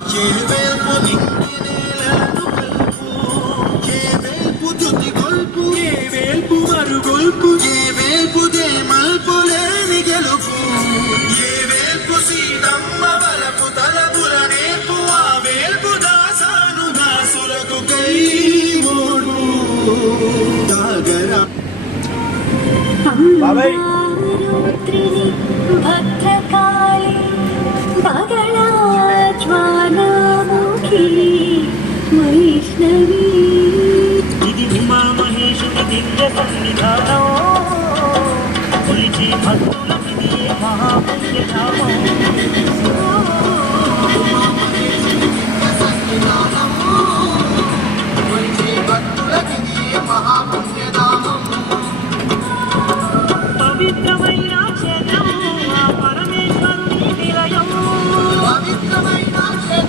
ఏవేల్పు నిండినేలకు కల్పు ఏవేల్పు తుది గొల్పు ఏవేల్పు మరుగొల్పు ఏవేల్పు దేమల్పులేని గెలుపు ఏవేల్పు సీతమ్మ వలపు తలపుల నేర్పు ఆ వేల్పు దాసాను దాసులకు కై ఓడు దాగరా భద్రకాళి జ్వాలాముఖి వైష్ణవి ఇది ఉమా మహేశుని దివ్య సన్నిధానం కొలిచే భక్తులకి మహాపుణ్యధామం